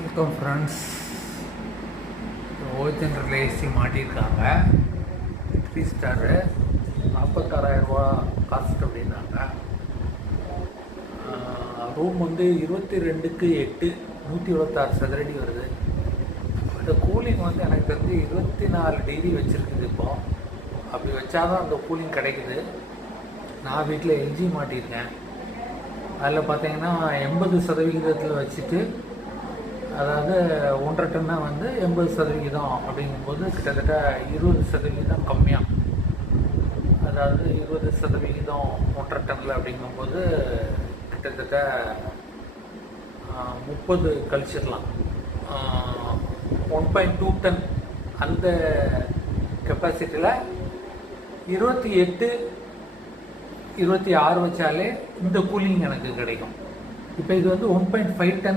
Welcome friends ஓஜன் ரிலேசி மாட்டியிருக்காங்க த்ரீ ஸ்டாரு நாற்பத்தாறாயிரரூபா காஸ்ட் அப்படின்னாங்க ரூம் வந்து இருபத்தி ரெண்டுக்கு எட்டு நூற்றி இருபத்தாறு சதுரடி வருது. அந்த கூலிங் வந்து எனக்கு தெரிஞ்சு இருபத்தி நாலு டிகிரி வச்சுருக்குது இப்போ. அப்படி வச்சாதான் அந்த கூலிங் கிடைக்குது. நான் வீட்டில் எல்ஜி மாட்டியிருக்கேன். அதில் பார்த்தீங்கன்னா எண்பது சதவிகிதத்தில் வச்சுட்டு அதாவது ஒன்றரை டன்னா வந்து எண்பது சதவிகிதம் அப்படிங்கும்போது கிட்டத்தட்ட இருபது சதவிகிதம் கம்மியாக அதாவது இருபது சதவிகிதம் ஒன்றரை டன்னில் அப்படிங்கும்போது கிட்டத்தட்ட முப்பது கழிச்சிடலாம். ஒன் பாயிண்ட் டூ டன் அந்த கெப்பாசிட்டியில் இருபத்தி எட்டு இருபத்தி ஆறு வச்சாலே இந்த கூலிங் எனக்கு கிடைக்கும். இப்போ இது வந்து ஒன் பாயிண்ட் ஃபைவ் டன்